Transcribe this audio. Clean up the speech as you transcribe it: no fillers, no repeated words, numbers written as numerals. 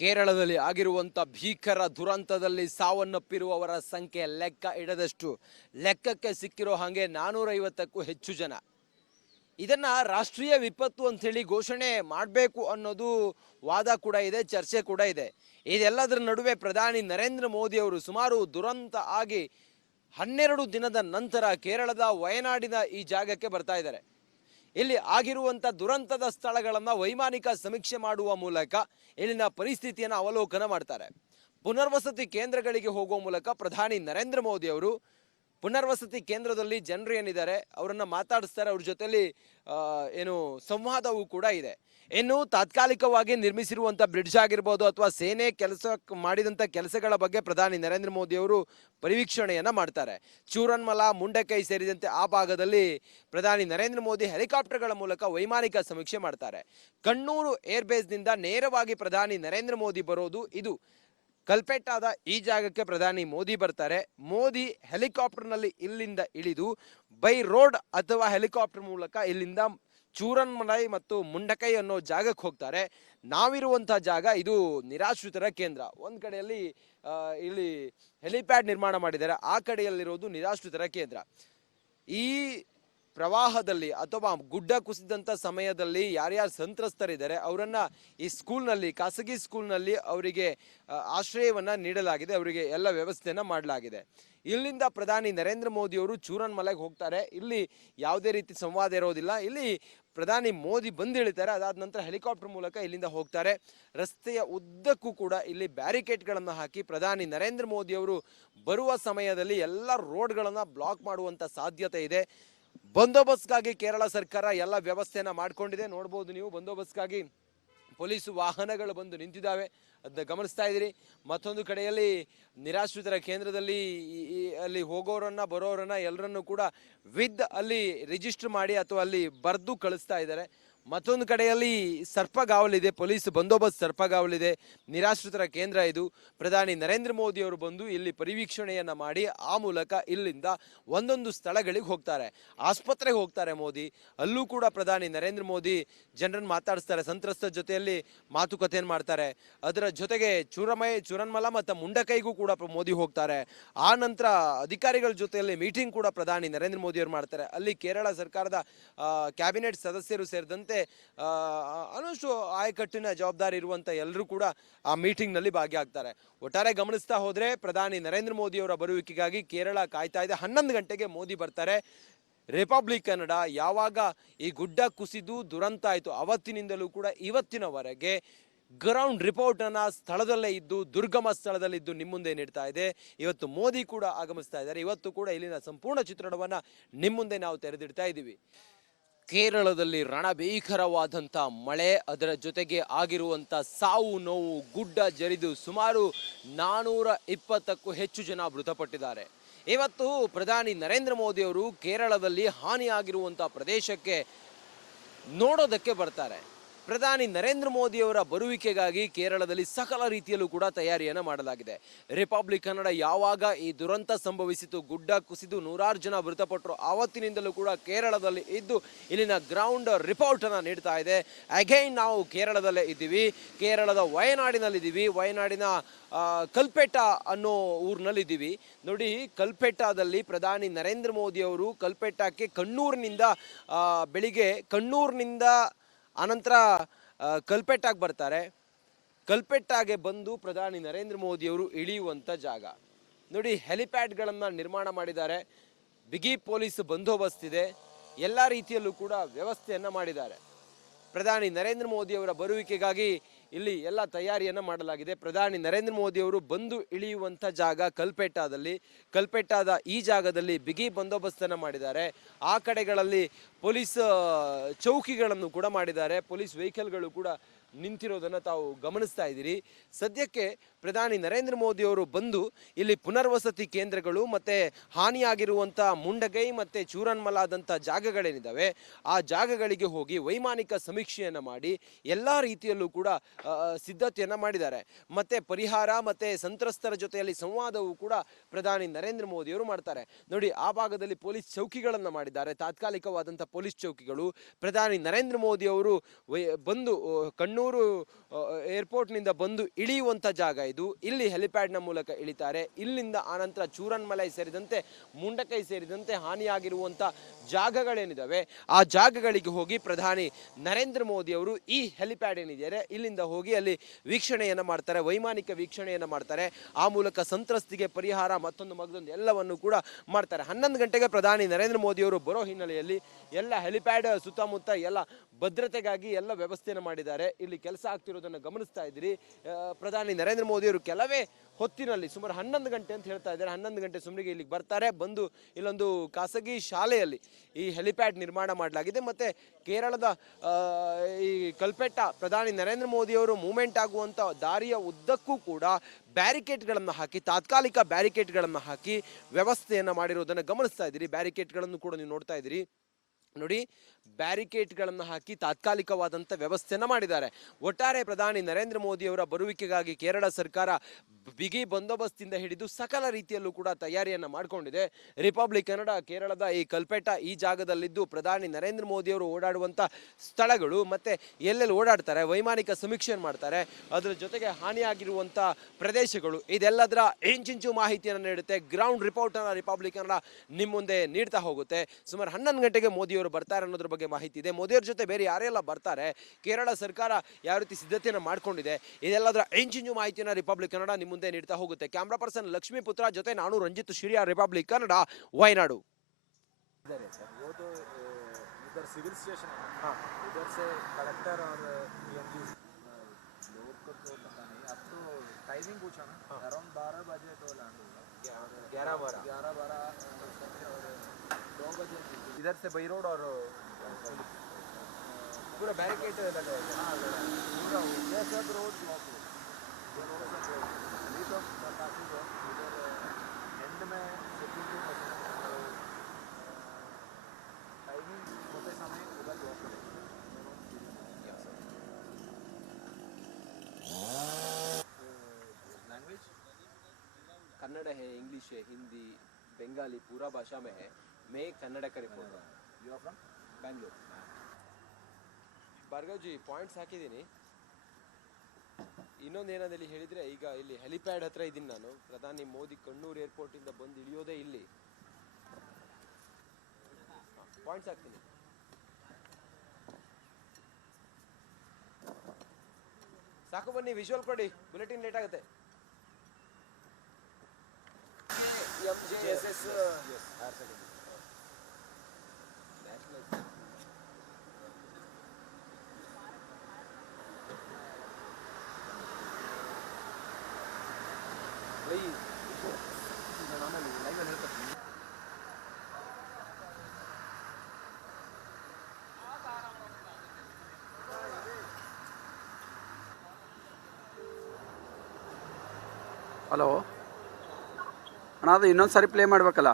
ಕೇರಳದಲ್ಲಿ ಆಗಿರುವಂಥ ಭೀಕರ ದುರಂತದಲ್ಲಿ ಸಾವನ್ನಪ್ಪಿರುವವರ ಸಂಖ್ಯೆ ಲೆಕ್ಕ ಇಡದಷ್ಟು. ಲೆಕ್ಕಕ್ಕೆ ಸಿಕ್ಕಿರೋ ಹಾಗೆ 450ಕ್ಕೂ ಹೆಚ್ಚು ಜನ. ಇದನ್ನ ರಾಷ್ಟ್ರೀಯ ವಿಪತ್ತು ಅಂಥೇಳಿ ಘೋಷಣೆ ಮಾಡಬೇಕು ಅನ್ನೋದು ವಾದ ಕೂಡ ಇದೆ, ಚರ್ಚೆ ಕೂಡ ಇದೆ. ಇದೆಲ್ಲದರ ನಡುವೆ ಪ್ರಧಾನಿ ನರೇಂದ್ರ ಮೋದಿ ಅವರು ಸುಮಾರು ದುರಂತ ಆಗಿ 12 ದಿನದ ನಂತರ ಕೇರಳದ ವಯನಾಡಿನ ಈ ಜಾಗಕ್ಕೆ ಬರ್ತಾ ಇದ್ದಾರೆ. ಇಲ್ಲಿ ಆಗಿರುವಂಥ ದುರಂತದ ಸ್ಥಳಗಳನ್ನು ವೈಮಾನಿಕ ಸಮೀಕ್ಷೆ ಮಾಡುವ ಮೂಲಕ ಇಲ್ಲಿನ ಪರಿಸ್ಥಿತಿಯನ್ನು ಅವಲೋಕನ ಮಾಡ್ತಾರೆ. ಪುನರ್ವಸತಿ ಕೇಂದ್ರಗಳಿಗೆ ಹೋಗುವ ಮೂಲಕ ಪ್ರಧಾನಿ ನರೇಂದ್ರ ಮೋದಿ ಅವರು ಪುನರ್ವಸತಿ ಕೇಂದ್ರದಲ್ಲಿ ಜನರು ಏನಿದ್ದಾರೆ ಅವರನ್ನ ಮಾತಾಡಿಸ್ತಾರೆ. ಅವ್ರ ಜೊತೆಲಿ ಏನು ಸಂವಾದವೂ ಕೂಡ ಇದೆ. ಇನ್ನು ತಾತ್ಕಾಲಿಕವಾಗಿ ನಿರ್ಮಿಸಿರುವಂಥ ಬ್ರಿಡ್ಜ್ ಆಗಿರ್ಬೋದು ಅಥವಾ ಸೇನೆ ಮಾಡಿದಂಥ ಕೆಲಸಗಳ ಬಗ್ಗೆ ಪ್ರಧಾನಿ ನರೇಂದ್ರ ಮೋದಿ ಅವರು ಪರಿವೀಕ್ಷಣೆಯನ್ನ ಮಾಡ್ತಾರೆ. ಚೂರನ್ಮಲ, ಮುಂಡಕೈ ಸೇರಿದಂತೆ ಆ ಭಾಗದಲ್ಲಿ ಪ್ರಧಾನಿ ನರೇಂದ್ರ ಮೋದಿ ಹೆಲಿಕಾಪ್ಟರ್ಗಳ ಮೂಲಕ ವೈಮಾನಿಕ ಸಮೀಕ್ಷೆ ಮಾಡ್ತಾರೆ. ಕಣ್ಣೂರು ಏರ್ಬೇಸ್ನಿಂದ ನೇರವಾಗಿ ಪ್ರಧಾನಿ ನರೇಂದ್ರ ಮೋದಿ ಬರೋದು ಇದು ಕಲ್ಪೆಟ್ಟಾದ ಈ ಜಾಗಕ್ಕೆ ಪ್ರಧಾನಿ ಮೋದಿ ಬರ್ತಾರೆ. ಮೋದಿ ಹೆಲಿಕಾಪ್ಟರ್ನಲ್ಲಿ ಇಲ್ಲಿಂದ ಇಳಿದು ಬೈ ರೋಡ್ ಅಥವಾ ಹೆಲಿಕಾಪ್ಟರ್ ಮೂಲಕ ಇಲ್ಲಿಂದ ಚೂರನ್ಮಲೈ ಮತ್ತು ಮುಂಡಕೈ ಅನ್ನೋ ಜಾಗಕ್ಕೆ ಹೋಗ್ತಾರೆ. ನಾವಿರುವಂಥ ಜಾಗ ಇದು ನಿರಾಶ್ರಿತರ ಕೇಂದ್ರ. ಒಂದು ಕಡೆಯಲ್ಲಿ ಇಲ್ಲಿ ಹೆಲಿಪ್ಯಾಡ್ ನಿರ್ಮಾಣ ಮಾಡಿದ್ದಾರೆ, ಆ ಕಡೆಯಲ್ಲಿರೋದು ನಿರಾಶ್ರಿತರ ಕೇಂದ್ರ. ಈ ಪ್ರವಾಹದಲ್ಲಿ ಅಥವಾ ಗುಡ್ಡ ಕುಸಿದಂಥ ಸಮಯದಲ್ಲಿ ಯಾರ್ಯಾರು ಸಂತ್ರಸ್ತರಿದ್ದಾರೆ ಅವರನ್ನ ಈ ಸ್ಕೂಲ್ನಲ್ಲಿ, ಖಾಸಗಿ ಸ್ಕೂಲ್ನಲ್ಲಿ ಅವರಿಗೆ ಆಶ್ರಯವನ್ನ ನೀಡಲಾಗಿದೆ, ಅವರಿಗೆ ಎಲ್ಲ ವ್ಯವಸ್ಥೆಯನ್ನ ಮಾಡಲಾಗಿದೆ. ಇಲ್ಲಿಂದ ಪ್ರಧಾನಿ ನರೇಂದ್ರ ಮೋದಿ ಅವರು ಚೂರನ್ಮಲೆಗೆ ಹೋಗ್ತಾರೆ. ಇಲ್ಲಿ ಯಾವುದೇ ರೀತಿ ಸಂವಾದ ಇರೋದಿಲ್ಲ. ಇಲ್ಲಿ ಪ್ರಧಾನಿ ಮೋದಿ ಬಂದು ಇಳಿತಾರೆ, ಅದಾದ ನಂತರ ಹೆಲಿಕಾಪ್ಟರ್ ಮೂಲಕ ಇಲ್ಲಿಂದ ಹೋಗ್ತಾರೆ. ರಸ್ತೆಯ ಉದ್ದಕ್ಕೂ ಕೂಡ ಇಲ್ಲಿ ಬ್ಯಾರಿಕೇಡ್ಗಳನ್ನು ಹಾಕಿ ಪ್ರಧಾನಿ ನರೇಂದ್ರ ಮೋದಿ ಅವರು ಬರುವ ಸಮಯದಲ್ಲಿ ಎಲ್ಲ ರೋಡ್ಗಳನ್ನು ಬ್ಲಾಕ್ ಮಾಡುವಂಥ ಸಾಧ್ಯತೆ ಇದೆ. ಬಂದೋಬಸ್ತ್ಗಾಗಿ ಕೇರಳ ಸರ್ಕಾರ ಎಲ್ಲ ವ್ಯವಸ್ಥೆಯನ್ನ ಮಾಡ್ಕೊಂಡಿದೆ. ನೋಡ್ಬೋದು ನೀವು, ಬಂದೋಬಸ್ತ್ಗಾಗಿ ಪೊಲೀಸ್ ವಾಹನಗಳು ಬಂದು ನಿಂತಿದ್ದಾವೆ, ಅದನ್ನ ಗಮನಿಸ್ತಾ ಇದ್ದೀರಿ. ಮತ್ತೊಂದು ಕಡೆಯಲ್ಲಿ ನಿರಾಶ್ರಿತರ ಕೇಂದ್ರದಲ್ಲಿ ಅಲ್ಲಿ ಹೋಗೋರನ್ನ ಬರೋರನ್ನ ಎಲ್ಲರನ್ನು ಕೂಡ ಅಲ್ಲಿ ರಿಜಿಸ್ಟರ್ ಮಾಡಿ ಅಥವಾ ಅಲ್ಲಿ ಬರೆದು ಕಳಿಸ್ತಾ ಇದ್ದಾರೆ. ಮತ್ತೊಂದು ಕಡೆಯಲ್ಲಿ ಸರ್ಪಗಾವಲಿದೆ, ಪೊಲೀಸ್ ಬಂದೋಬಸ್ತ್ ಸರ್ಪಗಾವಲಿದೆ. ನಿರಾಶ್ರಿತರ ಕೇಂದ್ರ ಇದು. ಪ್ರಧಾನಿ ನರೇಂದ್ರ ಮೋದಿ ಅವರು ಬಂದು ಇಲ್ಲಿ ಪರಿವೀಕ್ಷಣೆಯನ್ನ ಮಾಡಿ ಆ ಮೂಲಕ ಇಲ್ಲಿಂದ ಒಂದೊಂದು ಸ್ಥಳಗಳಿಗೆ ಹೋಗ್ತಾರೆ. ಆಸ್ಪತ್ರೆಗೆ ಹೋಗ್ತಾರೆ ಮೋದಿ, ಅಲ್ಲೂ ಕೂಡ ಪ್ರಧಾನಿ ನರೇಂದ್ರ ಮೋದಿ ಜನರನ್ನು ಮಾತಾಡಿಸ್ತಾರೆ, ಸಂತ್ರಸ್ತರ ಜೊತೆಯಲ್ಲಿ ಮಾತುಕತೆಯನ್ನು ಮಾಡ್ತಾರೆ. ಅದರ ಜೊತೆಗೆ ಚೂರನ್ಮಲ ಮತ್ತು ಮುಂಡಕೈಗೂ ಕೂಡ ಮೋದಿ ಹೋಗ್ತಾರೆ. ಆ ನಂತರ ಅಧಿಕಾರಿಗಳ ಜೊತೆಯಲ್ಲಿ ಮೀಟಿಂಗ್ ಕೂಡ ಪ್ರಧಾನಿ ನರೇಂದ್ರ ಮೋದಿ ಅವರು ಮಾಡ್ತಾರೆ. ಅಲ್ಲಿ ಕೇರಳ ಸರ್ಕಾರದ ಕ್ಯಾಬಿನೆಟ್ ಸದಸ್ಯರು ಸೇರಿದಂತೆ ಅನುಷ್ಟು ಆಯಕಟ್ಟಿನ ಜವಾಬ್ದಾರಿ ಇರುವಂತ ಎಲ್ಲರೂ ಕೂಡ ಆ ಮೀಟಿಂಗ್ ನಲ್ಲಿ ಭಾಗಿಯಾಗ್ತಾರೆ. ಒಟ್ಟಾರೆ ಗಮನಿಸ್ತಾ ಹೋದ್ರೆ ಪ್ರಧಾನಿ ನರೇಂದ್ರ ಮೋದಿ ಅವರ ಬರುವಿಕೆಗಾಗಿ ಕೇರಳ ಕಾಯ್ತಾ ಇದೆ. 11 ಗಂಟೆಗೆ ಮೋದಿ ಬರ್ತಾರೆ. ರಿಪಬ್ಲಿಕ್ ಕನ್ನಡ ಯಾವಾಗ ಈ ಗುಡ್ಡ ಕುಸಿದು ದುರಂತ ಆಯಿತು ಅವತ್ತಿನಿಂದಲೂ ಕೂಡ ಇವತ್ತಿನವರೆಗೆ ಗ್ರೌಂಡ್ ರಿಪೋರ್ಟ್ ಅನ್ನ ಸ್ಥಳದಲ್ಲೇ ಇದ್ದು, ದುರ್ಗಮ ಸ್ಥಳದಲ್ಲಿದ್ದು ನಿಮ್ಮ ಮುಂದೆ ನೀಡ್ತಾ ಇದೆ. ಇವತ್ತು ಮೋದಿ ಕೂಡ ಆಗಮಿಸ್ತಾ ಇದ್ದಾರೆ. ಇವತ್ತು ಕೂಡ ಇಲ್ಲಿನ ಸಂಪೂರ್ಣ ಚಿತ್ರಣವನ್ನ ನಿಮ್ಮ ಮುಂದೆ ನಾವು ತೆರೆದಿಡ್ತಾ ಇದ್ದೀವಿ. ಕೇರಳದಲ್ಲಿ ರಣಭೀಕರವಾದಂಥ ಮಳೆ, ಅದರ ಜೊತೆಗೆ ಆಗಿರುವಂಥ ಸಾವು ನೋವು, ಗುಡ್ಡ ಜರಿದು ಸುಮಾರು 420ಕ್ಕೂ ಹೆಚ್ಚು ಜನ ಮೃತಪಟ್ಟಿದ್ದಾರೆ. ಇವತ್ತು ಪ್ರಧಾನಿ ನರೇಂದ್ರ ಮೋದಿ ಅವರು ಕೇರಳದಲ್ಲಿ ಹಾನಿಯಾಗಿರುವಂಥ ಪ್ರದೇಶಕ್ಕೆ ನೋಡೋದಕ್ಕೆ ಬರ್ತಾರೆ. ಪ್ರಧಾನಿ ನರೇಂದ್ರ ಮೋದಿ ಅವರ ಬರುವಿಕೆಗಾಗಿ ಕೇರಳದಲ್ಲಿ ಸಕಲ ರೀತಿಯಲ್ಲೂ ಕೂಡ ತಯಾರಿಯನ್ನು ಮಾಡಲಾಗಿದೆ. ರಿಪಬ್ಲಿಕ್ ಕನ್ನಡ ಯಾವಾಗ ಈ ದುರಂತ ಸಂಭವಿಸಿತು, ಗುಡ್ಡ ಕುಸಿದು 100 ಜನ ಮೃತಪಟ್ಟರು, ಆವತ್ತಿನಿಂದಲೂ ಕೂಡ ಕೇರಳದಲ್ಲಿ ಇದ್ದು ಇಲ್ಲಿನ ಗ್ರೌಂಡ್ ರಿಪೋರ್ಟ್ ಅನ್ನ ನೀಡ್ತಾ ಇದೆ. ಅಗೈನ್ ನಾವು ಕೇರಳದಲ್ಲೇ ಇದ್ದೀವಿ, ಕೇರಳದ ವಯನಾಡಿನಲ್ಲಿದ್ದೀವಿ. ವಯನಾಡಿನ ಕಲ್ಪೆಟ್ಟ ಅನ್ನೋ ಊರಿನಲ್ಲಿದ್ದೀವಿ. ನೋಡಿ, ಕಲ್ಪೆಟ್ಟಾದಲ್ಲಿ ಪ್ರಧಾನಿ ನರೇಂದ್ರ ಮೋದಿ ಅವರು ಕಲ್ಪೆಟ್ಟಕ್ಕೆ ಬೆಳಿಗ್ಗೆ ಕಣ್ಣೂರಿನಿಂದ ಅನಂತರ ಕಲ್ಪೆಟ್ಟಾಗಿ ಬರ್ತಾರೆ. ಕಲ್ಪೆಟ್ಟಾಗೆ ಬಂದು ಪ್ರಧಾನಿ ನರೇಂದ್ರ ಮೋದಿ ಅವರು ಇಳಿಯುವಂಥ ಜಾಗ ನೋಡಿ. ಹೆಲಿಪ್ಯಾಡ್ಗಳನ್ನು ನಿರ್ಮಾಣ ಮಾಡಿದ್ದಾರೆ, ಬಿಗಿ ಪೊಲೀಸ್ ಬಂದೋಬಸ್ತ್ ಇದೆ, ಎಲ್ಲ ರೀತಿಯಲ್ಲೂ ಕೂಡ ವ್ಯವಸ್ಥೆಯನ್ನು ಮಾಡಿದ್ದಾರೆ. ಪ್ರಧಾನಿ ನರೇಂದ್ರ ಮೋದಿ ಅವರ ಬರುವಿಕೆಗಾಗಿ ಇಲ್ಲಿ ಎಲ್ಲ ತಯಾರಿಯನ್ನು ಮಾಡಲಾಗಿದೆ. ಪ್ರಧಾನಿ ನರೇಂದ್ರ ಮೋದಿ ಅವರು ಬಂದು ಇಳಿಯುವಂಥ ಜಾಗ ಕಲ್ಪೆಟ್ಟಾದ ಈ ಜಾಗದಲ್ಲಿ ಬಿಗಿ ಬಂದೋಬಸ್ತನ್ನು ಮಾಡಿದ್ದಾರೆ. ಆ ಕಡೆಗಳಲ್ಲಿ ಪೊಲೀಸ್ ಚೌಕಿಗಳನ್ನು ಕೂಡ ಮಾಡಿದ್ದಾರೆ. ಪೊಲೀಸ್ ವೆಹಿಕಲ್ಗಳು ಕೂಡ ನಿಂತಿರೋದನ್ನು ತಾವು ಗಮನಿಸ್ತಾ ಇದ್ದೀರಿ. ಸದ್ಯಕ್ಕೆ ಪ್ರಧಾನಿ ನರೇಂದ್ರ ಮೋದಿ ಅವರು ಬಂದು ಇಲ್ಲಿ ಪುನರ್ವಸತಿ ಕೇಂದ್ರಗಳು ಮತ್ತು ಹಾನಿಯಾಗಿರುವಂಥ ಮುಂಡಗೈ ಮತ್ತು ಚೂರನ್ಮಲಾದಂಥ ಜಾಗಗಳೇನಿದ್ದಾವೆ ಆ ಜಾಗಗಳಿಗೆ ಹೋಗಿ ವೈಮಾನಿಕ ಸಮೀಕ್ಷೆಯನ್ನು ಮಾಡಿ ಎಲ್ಲ ರೀತಿಯಲ್ಲೂ ಕೂಡ ಸಿದ್ಧತೆಯನ್ನು ಮಾಡಿದ್ದಾರೆ. ಮತ್ತು ಪರಿಹಾರ ಮತ್ತು ಸಂತ್ರಸ್ತರ ಜೊತೆಯಲ್ಲಿ ಸಂವಾದವೂ ಕೂಡ ಪ್ರಧಾನಿ ನರೇಂದ್ರ ಮೋದಿ ಅವರು ಮಾಡ್ತಾರೆ. ನೋಡಿ, ಆ ಭಾಗದಲ್ಲಿ ಪೊಲೀಸ್ ಚೌಕಿಗಳನ್ನು ಮಾಡಿದ್ದಾರೆ, ತಾತ್ಕಾಲಿಕವಾದಂಥ ಪೊಲೀಸ್ ಚೌಕಿಗಳು. ಪ್ರಧಾನಿ ನರೇಂದ್ರ ಮೋದಿ ಅವರು ಬಂದು ಕಣ್ಣೂರು ಕಣ್ಣೂರು ಏರ್ಪೋರ್ಟ್ನಿಂದ ಬಂದು ಇಳಿಯುವಂಥ ಜಾಗ ಇದು. ಇಲ್ಲಿ ಹೆಲಿಪ್ಯಾಡ್ನ ಮೂಲಕ ಇಳಿತಾರೆ. ಇಲ್ಲಿಂದ ಆನಂತರ ಚೂರನ್ಮಲೈ ಸೇರಿದಂತೆ ಮುಂಡಕೈ ಸೇರಿದಂತೆ ಹಾನಿಯಾಗಿರುವಂಥ ಜಾಗಗಳೇನಿದ್ದಾವೆ ಆ ಜಾಗಗಳಿಗೆ ಹೋಗಿ ಪ್ರಧಾನಿ ನರೇಂದ್ರ ಮೋದಿ ಅವರು ಈ ಹೆಲಿಪ್ಯಾಡ್ ಏನಿದೆ ಇಲ್ಲಿಂದ ಹೋಗಿ ಅಲ್ಲಿ ವೀಕ್ಷಣೆಯನ್ನು ಮಾಡ್ತಾರೆ, ವೈಮಾನಿಕ ವೀಕ್ಷಣೆಯನ್ನು ಮಾಡ್ತಾರೆ. ಆ ಮೂಲಕ ಸಂತ್ರಸ್ತಿಗೆ ಪರಿಹಾರ ಮತ್ತೊಂದು ಎಲ್ಲವನ್ನು ಕೂಡ ಮಾಡ್ತಾರೆ. 11 ಗಂಟೆಗೆ ಪ್ರಧಾನಿ ನರೇಂದ್ರ ಮೋದಿ ಅವರು ಬರೋ ಹಿನ್ನೆಲೆಯಲ್ಲಿ ಎಲ್ಲ ಹೆಲಿಪ್ಯಾಡ್ ಸುತ್ತಮುತ್ತ ಎಲ್ಲ ಭದ್ರತೆಗಾಗಿ ಎಲ್ಲ ವ್ಯವಸ್ಥೆಯನ್ನು ಮಾಡಿದ್ದಾರೆ. ಇಲ್ಲಿ ಕೆಲಸ ಆಗ್ತಿರೋದನ್ನು ಗಮನಿಸ್ತಾ ಇದ್ದೀರಿ. ಪ್ರಧಾನಿ ನರೇಂದ್ರ ಮೋದಿ ಅವರು ಕೆಲವೇ ಹೊತ್ತಿನಲ್ಲಿ ಸುಮಾರು 11 ಗಂಟೆ ಅಂತ ಹೇಳ್ತಾ ಇದ್ದಾರೆ, 11 ಗಂಟೆ ಸುಮಾರಿಗೆ ಇಲ್ಲಿಗೆ ಬರ್ತಾರೆ. ಬಂದು ಇಲ್ಲೊಂದು ಖಾಸಗಿ ಶಾಲೆಯಲ್ಲಿ ಈ ಹೆಲಿಪ್ಯಾಡ್ ನಿರ್ಮಾಣ ಮಾಡಲಾಗಿದೆ. ಮತ್ತೆ ಕೇರಳದ ಈ ಕಲ್ಪೆಟ್ಟ ಪ್ರಧಾನಿ ನರೇಂದ್ರ ಮೋದಿ ಅವರು ಮೂವ್ಮೆಂಟ್ ಆಗುವಂಥ ದಾರಿಯ ಉದ್ದಕ್ಕೂ ಕೂಡ ಬ್ಯಾರಿಕೇಡ್ಗಳನ್ನು ಹಾಕಿ, ತಾತ್ಕಾಲಿಕ ಬ್ಯಾರಿಕೇಡ್ಗಳನ್ನು ಹಾಕಿ ವ್ಯವಸ್ಥೆಯನ್ನು ಮಾಡಿರೋದನ್ನು ಗಮನಿಸ್ತಾ ಇದ್ದೀರಿ. ಬ್ಯಾರಿಕೇಡ್ಗಳನ್ನು ಕೂಡ ನೀವು ನೋಡ್ತಾ ಇದ್ದೀರಿ ನೋಡಿ. ಬ್ಯಾರಿಕೇಡ್ಗಳನ್ನು ಹಾಕಿ ತಾತ್ಕಾಲಿಕವಾದಂಥ ವ್ಯವಸ್ಥೆಯನ್ನು ಮಾಡಿದ್ದಾರೆ. ಒಟ್ಟಾರೆ ಪ್ರಧಾನಿ ನರೇಂದ್ರ ಮೋದಿ ಅವರ ಬರುವಿಕೆಗಾಗಿ ಕೇರಳ ಸರ್ಕಾರ ಬಿಗಿ ಬಂದೋಬಸ್ತಿಂದ ಹಿಡಿದು ಸಕಲ ರೀತಿಯಲ್ಲೂ ಕೂಡ ತಯಾರಿಯನ್ನು ಮಾಡಿಕೊಂಡಿದೆ. ರಿಪಬ್ಲಿಕ್ ಕನ್ನಡ ಕೇರಳದ ಈ ಕಲ್ಪೆಟ್ಟ ಈ ಜಾಗದಲ್ಲಿದ್ದು ಪ್ರಧಾನಿ ನರೇಂದ್ರ ಮೋದಿ ಅವರು ಓಡಾಡುವಂಥ ಸ್ಥಳಗಳು ಮತ್ತೆ ಎಲ್ಲೆಲ್ಲಿ ಓಡಾಡ್ತಾರೆ, ವೈಮಾನಿಕ ಸಮೀಕ್ಷೆ ಮಾಡ್ತಾರೆ, ಅದರ ಜೊತೆಗೆ ಹಾನಿಯಾಗಿರುವಂಥ ಪ್ರದೇಶಗಳು ಇದೆಲ್ಲದರ ಇಂಚಿಂಚು ಮಾಹಿತಿಯನ್ನು ನೀಡುತ್ತೆ. ಗ್ರೌಂಡ್ ರಿಪೋರ್ಟನ್ನು ರಿಪಬ್ಲಿಕ್ ಕನ್ನಡ ನಿಮ್ಮ ಮುಂದೆ ನೀಡ್ತಾ ಹೋಗುತ್ತೆ. ಸುಮಾರು 11 ಗಂಟೆಗೆ ಮೋದಿಯವರು ಬರ್ತಾರೆ ಅನ್ನೋದ್ರ ಬಗ್ಗೆ ಮಾಹಿತಿ ಇದೆ. ಮೋದಿಯವ್ರ ಜೊತೆ ಬೇರೆ ಯಾರೆಲ್ಲ ಬರ್ತಾರೆ, ಕೇರಳ ಸರ್ಕಾರ ಯಾವ ರೀತಿ ಸಿದ್ಧತೆಯನ್ನು ಮಾಡ್ಕೊಂಡಿದೆ, ಇದೆಲ್ಲದರ ಇಂಚಿಂಚು ಮಾಹಿತಿಯನ್ನು ರಿಪಬ್ಲಿಕ್ ಕನ್ನಡ ನಿಮ್ಮ ಮುಂದೆ ನೀಡ್ತಾ ಹೋಗುತ್ತೆ. ಕ್ಯಾಮ್ರಾ ಪರ್ಸನ್ ಲಕ್ಷ್ಮೀ ಪುತ್ರ ಜೊತೆ ನಾನು ರಂಜಿತ್ ಶಿರಿಯಾ, ರಿಪಬ್ಲಿಕ್ ಕನ್ನಡ, ವಯನಾಡು. वो तो उधर सिविल स्टेशन है ना, उधर से कलेक्टर और पीएमजी लोग को तो पता नहीं. अब तो टाइमिंग पूछा ना, अराउंड 12 बजे तो लैंड होगा, 11-12 और 2 बजे इधर से बाई रोड और पूरा बैरिकेड लगा है. हाँ पूरा ये सब रोड ब्लॉक हो, ये रोड सब अभी तो काफ़ी है. इधर एंड में सिक्योरिटी टाइमिंग होते समय उधर ब्लॉक हो. लैंग्वेज कन्नड़ है, इंग्लिश है, हिंदी, बंगाली, पूरा भाषा में है. मैं कन्नड़ का reporter. You are from Bangalore. Bhargav ji points ಹಾಕಿದ್ದೀನಿ. ಇನ್ನೊಂದು ಏನಾದಲ್ಲಿ ಹೇಳಿದ್ರೆ, ಈಗ ಇಲ್ಲಿ ಹೆಲಿಪ್ಯಾಡ್ ಹತ್ರ ಇದ್ದೀನಿ ನಾನು. ಪ್ರಧಾನಿ ಮೋದಿ ಕಣ್ಣೂರು ಏರ್ಪೋರ್ಟ್ ಇಂದ ಬಂದು ಇಳಿಯೋದೇ ಇಲ್ಲಿ. ಪಾಯಿಂಟ್ಸ್ ಹಾಕ್ತೀನಿ. ಸಾಕು ಬನ್ನಿ, ವಿಜುವಲ್ ಕೊಡಿ, ಬುಲೆಟಿನ್ ಲೇಟ್ ಆಗುತ್ತೆ. MJSS ಪ್ಲೀಸ್ ನಾನು ಲೈವಲ್ಲಿ ಹೇಳ್ತೀನಿ. ಹಲೋ ಅಣ್ಣ, ಅದು ಇನ್ನೊಂದು ಸಾರಿ ಪ್ಲೇ ಮಾಡಬೇಕಲ್ಲ.